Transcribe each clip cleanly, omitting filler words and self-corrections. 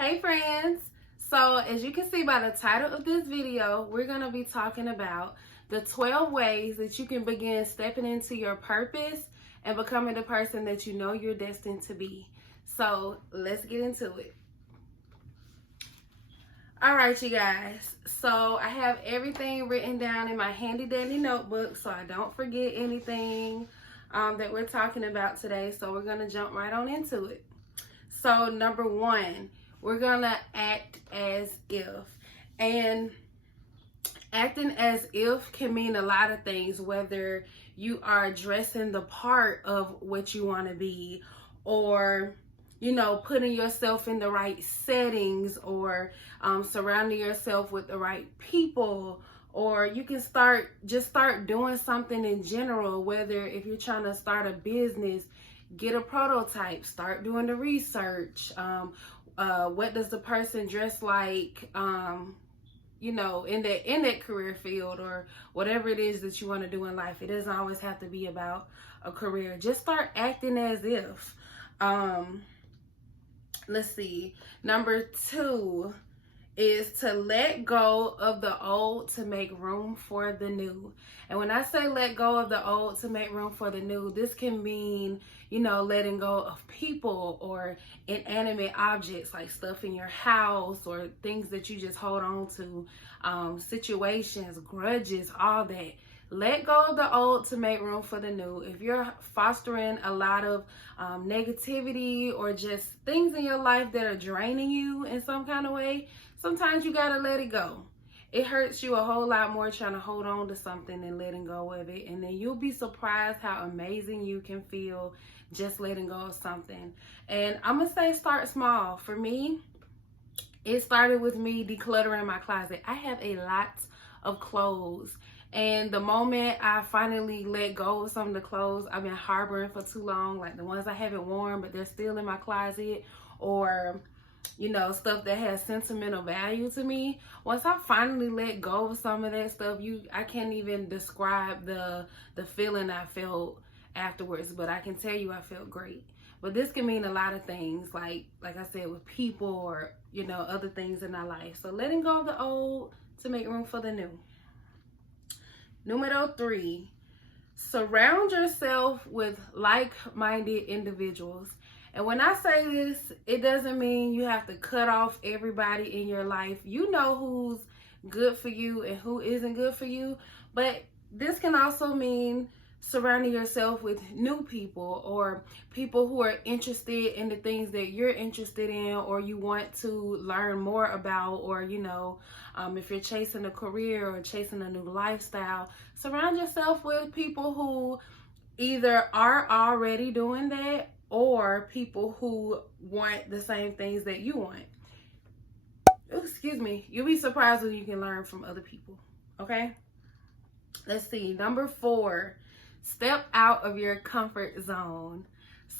Hey friends! So as you can see by the title of this video, we're going to be talking about the 12 ways that you can begin stepping into your purpose and becoming the person that you know you're destined to be. So let's get into it. All right, you guys. So I have everything written down in my handy dandy notebook so I don't forget anything that we're talking about today. So we're going to jump right on into it. So number one, we're gonna act as if. And acting as if can mean a lot of things, whether you are dressing the part of what you want to be, or putting yourself in the right settings, or surrounding yourself with the right people, or you can start doing something in general. Whether if you're trying to start a business, get a prototype, start doing the research. What does the person dress like, in that career field, or whatever it is that you want to do in life. It doesn't always have to be about a career. Just start acting as if. Let's see. Number two is to let go of the old to make room for the new. And when I say let go of the old to make room for the new, this can mean, letting go of people or inanimate objects, like stuff in your house or things that you just hold on to, situations, grudges, all that. Let go of the old to make room for the new. If you're fostering a lot of negativity or just things in your life that are draining you in some kind of way, sometimes you gotta let it go. It hurts you a whole lot more trying to hold on to something than letting go of it. And then you'll be surprised how amazing you can feel just letting go of something. And I'm gonna say start small. For me, it started with me decluttering my closet. I have a lot of clothes. And the moment I finally let go of some of the clothes I've been harboring for too long, like the ones I haven't worn but they're still in my closet, or stuff that has sentimental value to me. Once I finally let go of some of that stuff, I can't even describe the feeling I felt afterwards, but I can tell you I felt great. But this can mean a lot of things, like I said, with people, or other things in our life. So letting go of the old to make room for the new. Numero three, surround yourself with like-minded individuals. And when I say this, it doesn't mean you have to cut off everybody in your life. You know who's good for you and who isn't good for you. But this can also mean surrounding yourself with new people, or people who are interested in the things that you're interested in, or you want to learn more about, or if you're chasing a career or chasing a new lifestyle, surround yourself with people who either are already doing that, or people who want the same things that you want. Excuse me. You'll be surprised what you can learn from other people. Okay? Let's see. Number four, step out of your comfort zone.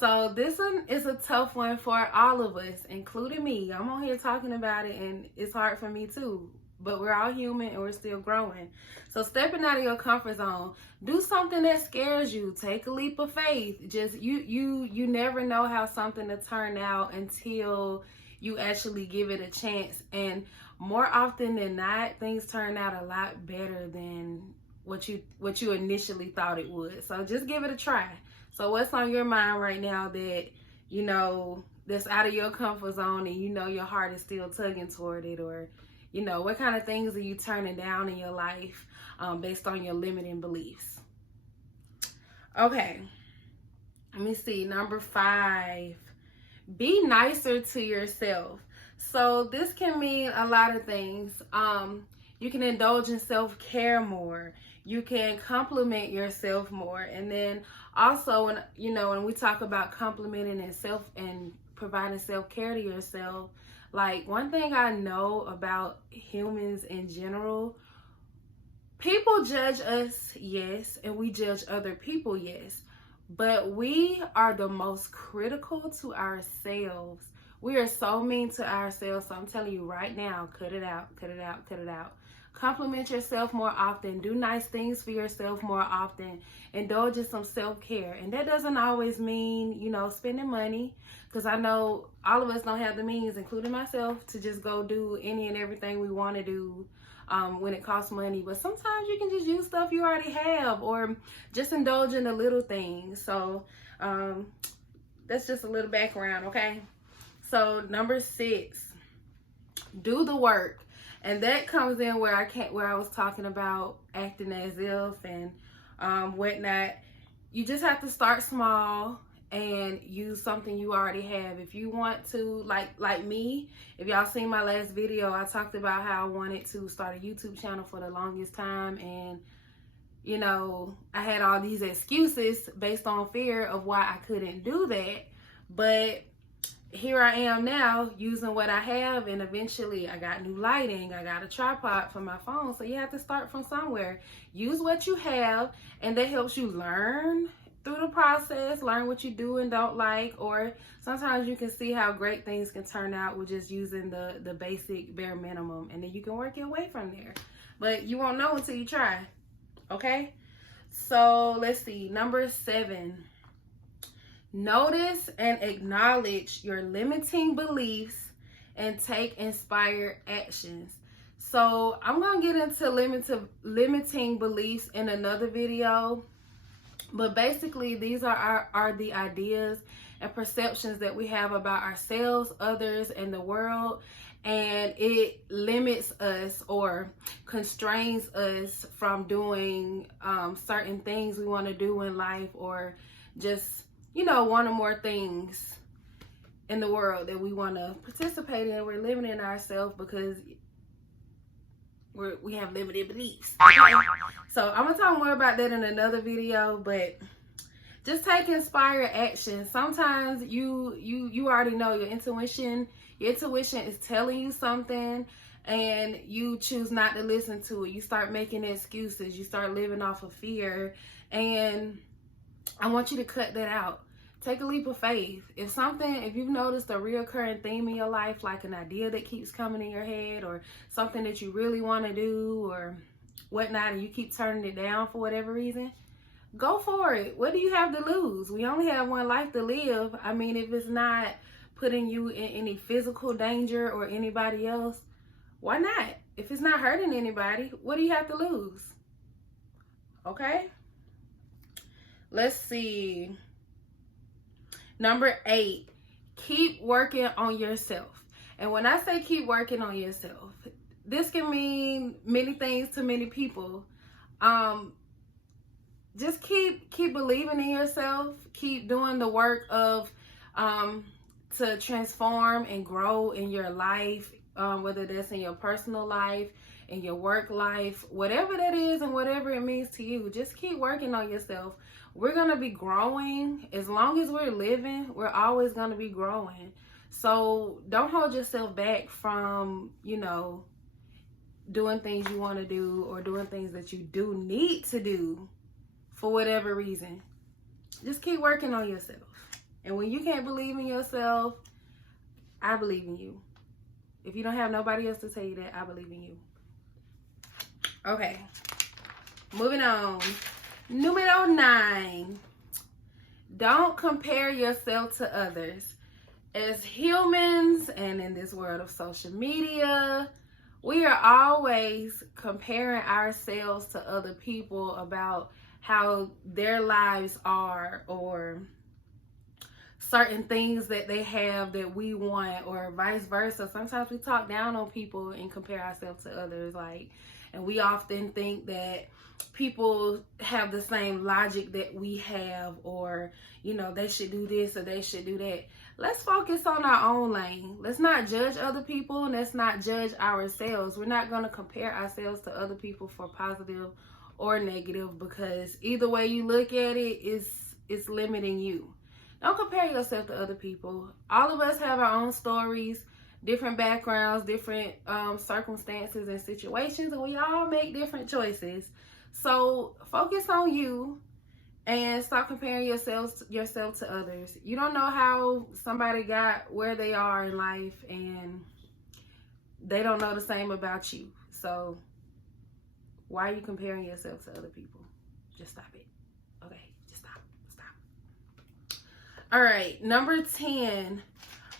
So this one is a tough one for all of us, including me. I'm on here talking about it, and it's hard for me too. But we're all human and we're still growing. So stepping out of your comfort zone, do something that scares you. Take a leap of faith. Just you never know how something will turn out until you actually give it a chance. And more often than not, things turn out a lot better than what you initially thought it would. So just give it a try. So what's on your mind right now that that's out of your comfort zone, and your heart is still tugging toward it? Or what kind of things are you turning down in your life based on your limiting beliefs? Okay, let me see. Number five, be nicer to yourself. So this can mean a lot of things. You can indulge in self-care more. You can compliment yourself more. And then also, when we talk about complimenting and providing self-care to yourself, like, one thing I know about humans in general, people judge us, yes, and we judge other people, yes, but we are the most critical to ourselves. We are so mean to ourselves. So I'm telling you right now, cut it out, cut it out, cut it out. Compliment yourself more often. Do nice things for yourself more often. Indulge in some self-care. And that doesn't always mean, spending money, because I know all of us don't have the means, including myself, to just go do any and everything we want to do when it costs money. But sometimes you can just use stuff you already have, or just indulge in the little things. So that's just a little background, okay? So number 6, do the work. And that comes in where I was talking about acting as if and whatnot. You just have to start small and use something you already have. If you want to, like me, if y'all seen my last video, I talked about how I wanted to start a YouTube channel for the longest time, and I had all these excuses based on fear of why I couldn't do that. But here I am now using what I have, and eventually I got new lighting, I got a tripod for my phone. So you have to start from somewhere. Use what you have, and that helps you learn through the process, learn what you do and don't like, or sometimes you can see how great things can turn out with just using the basic bare minimum, and then you can work your way from there. But you won't know until you try, okay? So let's see, number 7. Notice and acknowledge your limiting beliefs and take inspired actions. So I'm going to get into limiting beliefs in another video. But basically, these are the ideas and perceptions that we have about ourselves, others, and the world. And it limits us or constrains us from doing certain things we want to do in life, or just one or more things in the world that we want to participate in. We're limiting ourselves because we have limited beliefs. Okay? So I'm gonna talk more about that in another video, but just take inspired action. Sometimes you already know your intuition is telling you something, and you choose not to listen to it. You start making excuses, you start living off of fear, and I want you to cut that out. Take a leap of faith. If you've noticed a reoccurring theme in your life, like an idea that keeps coming in your head, or something that you really want to do or whatnot, and you keep turning it down for whatever reason, go for it. What do you have to lose? We only have one life to live. I mean, if it's not putting you in any physical danger or anybody else, why not? If it's not hurting anybody, what do you have to lose? Okay? Let's see. Number 8, keep working on yourself. And when I say keep working on yourself, this can mean many things to many people. Just keep believing in yourself. Keep doing the work of to transform and grow in your life, whether that's in your personal life, in your work life, whatever that is and whatever it means to you. Just keep working on yourself. We're going to be growing. As long as we're living, we're always going to be growing. So don't hold yourself back from, doing things you want to do, or doing things that you do need to do for whatever reason. Just keep working on yourself. And when you can't believe in yourself, I believe in you. If you don't have nobody else to tell you that, I believe in you. Okay, moving on. Numero 9, don't compare yourself to others. As humans, and in this world of social media, we are always comparing ourselves to other people about how their lives are, or certain things that they have that we want, or vice versa. Sometimes we talk down on people and compare ourselves to others, and we often think that people have the same logic that we have, or they should do this or they should do that. Let's focus on our own lane. Let's not judge other people, and let's not judge ourselves. We're not going to compare ourselves to other people for positive or negative, because either way you look at it, it's limiting you. Don't compare yourself to other people. All of us have our own stories, different backgrounds, different circumstances and situations, and we all make different choices. So focus on you and stop comparing yourself to others. You don't know how somebody got where they are in life, and they don't know the same about you. So Why are you comparing yourself to other people? Just stop it. Okay, just stop. All right, number 10.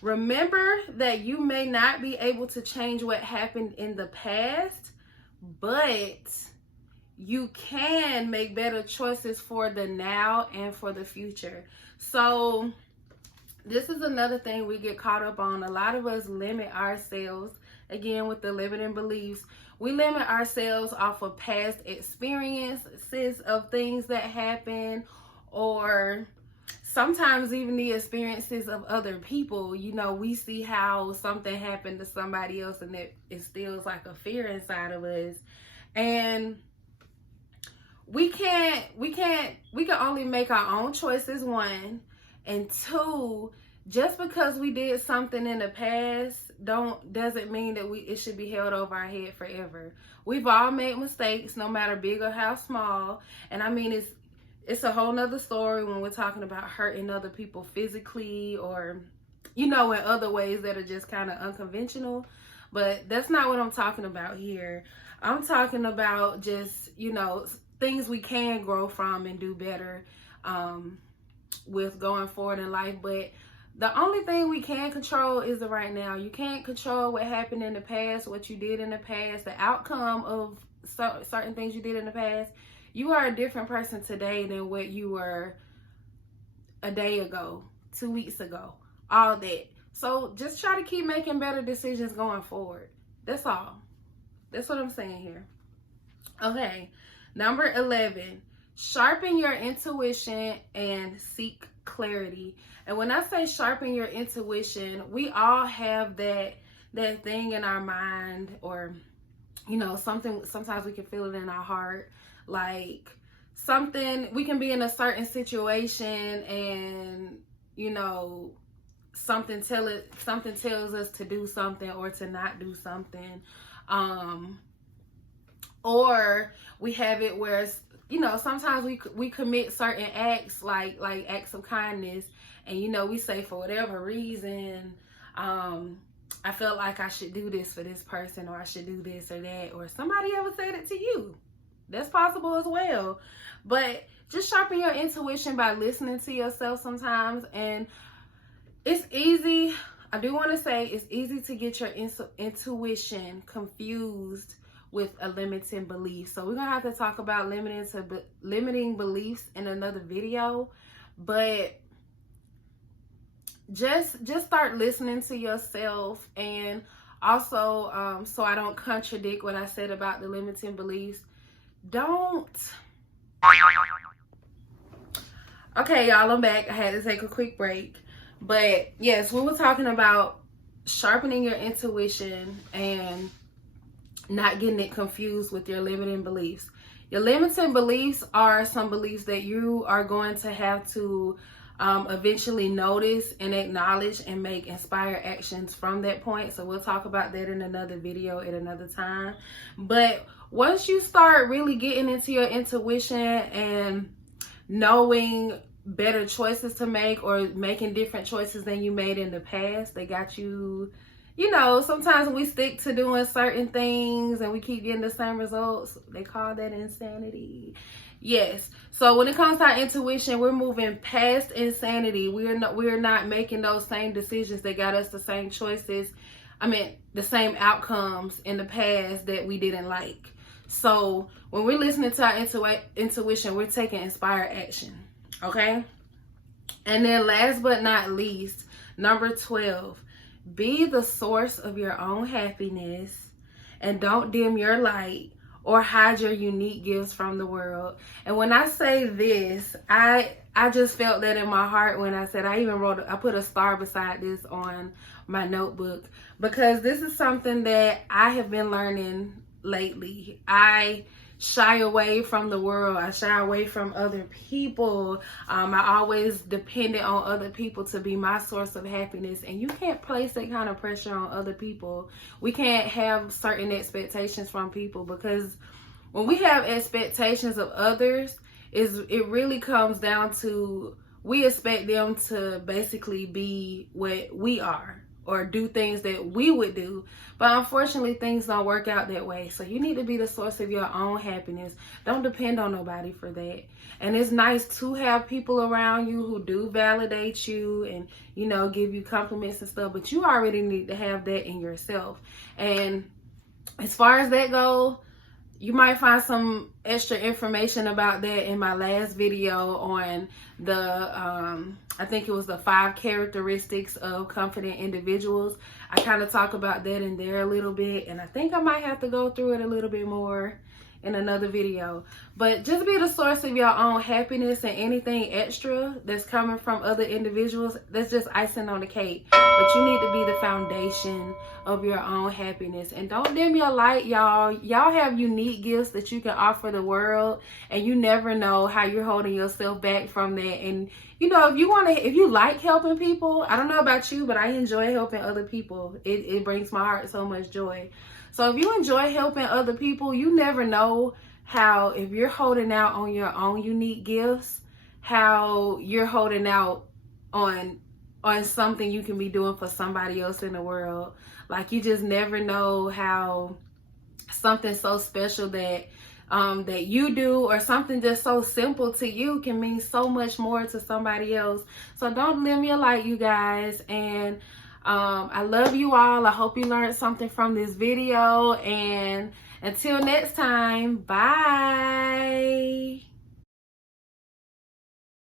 Remember that you may not be able to change what happened in the past, but you can make better choices for the now and for the future. So this is another thing we get caught up on. A lot of us limit ourselves, again, with the limiting beliefs. We limit ourselves off of past experiences of things that happen, or sometimes even the experiences of other people. You know, we see how something happened to somebody else and it instills like a fear inside of us. And we can only make our own choices, one. And two, just because we did something in the past doesn't mean that it should be held over our head forever. We've all made mistakes, no matter big or how small. And I mean, it's a whole nother story when we're talking about hurting other people physically, or, you know, in other ways that are just kind of unconventional. But that's not what I'm talking about here. I'm talking about just, you know, things we can grow from and do better with going forward in life. But the only thing we can control is the right now. You can't control what happened in the past, what you did in the past, the outcome of certain things you did in the past. You are a different person today than what you were a day ago, 2 weeks ago, all that. So just try to keep making better decisions going forward. That's all. That's what I'm saying here. Okay, number 11. Sharpen your intuition and seek clarity. And when I say sharpen your intuition, we all have that thing in our mind, or, you know, sometimes we can feel it in our heart, like something, we can be in a certain situation and, you know, something tells us to do something or to not do something. Or we have it where it's, you know, sometimes we commit certain acts, like acts of kindness, and, you know, we say, for whatever reason, I felt like I should do this for this person, or I should do this or that, or somebody ever said it to you. That's possible as well. But just sharpen your intuition by listening to yourself sometimes. And it's easy, I do want to say, it's easy to get your intuition confused with a limiting belief. So we're gonna have to talk about limiting beliefs in another video, but just start listening to yourself. And also, so I don't contradict what I said about the limiting beliefs, okay, y'all, I'm back. I had to take a quick break. But yes, we were talking about sharpening your intuition and not getting it confused with your limiting beliefs. Your limiting beliefs are some beliefs that you are going to have to eventually notice and acknowledge and make inspired actions from that point. So we'll talk about that in another video at another time. But once you start really getting into your intuition and knowing better choices to make, or making different choices than you made in the past, they got you, you know, sometimes we stick to doing certain things and we keep getting the same results. They call that insanity. Yes. So when it comes to our intuition, we're moving past insanity. We're not making those same decisions that got us the same choices. The same outcomes in the past that we didn't like. So when we're listening to our intuition, we're taking inspired action. Okay. And then last but not least, number 12, be the source of your own happiness and don't dim your light or hide your unique gifts from the world. And when I say this, I just felt that in my heart when I said, I put a star beside this on my notebook, because this is something that I have been learning lately. I shy away from the world. I shy away from other people. I always depended on other people to be my source of happiness. And you can't place that kind of pressure on other people. We can't have certain expectations from people, because when we have expectations of others, it really comes down to, we expect them to basically be what we are. or do things that we would do. But unfortunately, things don't work out that way. So you need to be the source of your own happiness. Don't depend on nobody for that. And it's nice to have people around you who do validate you and, you know, give you compliments and stuff. But you already need to have that in yourself. And as far as that goes, you might find some extra information about that in my last video on the, I think it was the 5 characteristics of confident individuals. I kind of talk about that in there a little bit, and I think I might have to go through it a little bit more in another video. But just be the source of your own happiness, and anything extra that's coming from other individuals, that's just icing on the cake. But you need to be the foundation of your own happiness. And don't dim your light, y'all. Y'all have unique gifts that you can offer the world, and you never know how you're holding yourself back from that. And you know, if you like helping people, I don't know about you, but I enjoy helping other people. It brings my heart so much joy. So if you enjoy helping other people, you never know how, if you're holding out on your own unique gifts, how you're holding out on something you can be doing for somebody else in the world. Like, you just never know how something so special that that you do, or something just so simple to you, can mean so much more to somebody else. So don't dim your light, you guys. And I love you all. I hope you learned something from this video. And until next time, bye.